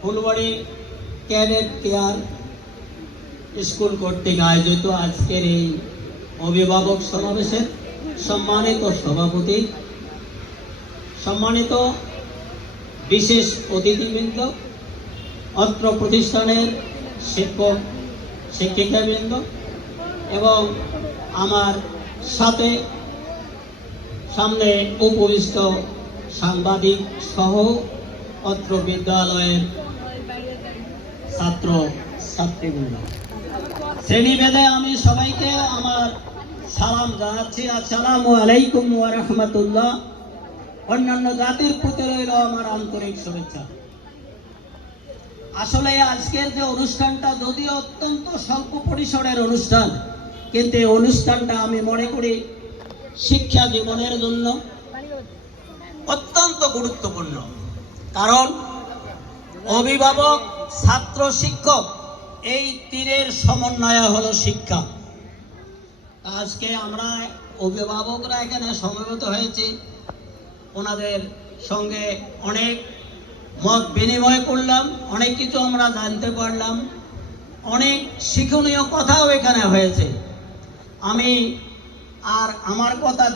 Phulbari cadet care school কর্তৃক আয়োজিত আজকের এই অভিভাবক সমাবেশের সম্মানিত সভাপতি, সম্মানিত বিশেষ অতিথিবৃন্দ, অত্র প্রতিষ্ঠানের শিক্ষক শিক্ষিকাবৃন্দ এবং আমার সাথে সামনে উপবিষ্ট সাংবাদিক সহ অত্র বিদ্যালয়ের ছাত্র ছাত্রীবৃন্দ, শ্রেণীভেদে আমি সবাইকে আমার সালাম জানাচ্ছি। আসসালামু আলাইকুম ওয়া রাহমাতুল্লাহ। অন্যান্য জাতির প্রতি রইল আমার আন্তরিক শুভেচ্ছা। আসলে আজকের যে অনুষ্ঠানটা যদিও অত্যন্ত স্বল্প পরিসরের অনুষ্ঠান, কিন্তু এই অনুষ্ঠানটা আমি মনে করি শিক্ষা জীবনের জন্য অত্যন্ত গুরুত্বপূর্ণ। কারণ অভিভাবক, ছাত্র, শিক্ষক এই তীরের সমন্বয় হলো শিক্ষা। আজকে আমরা অভিভাবকরা এখানে সমবেত হয়েছি, ওনাদের সঙ্গে অনেক মত বিনিময় করলাম, অনেক কিছু আমরা জানতে পারলাম, অনেক শিক্ষণীয় কথাও এখানে হয়েছে। আমি আর আমার কথা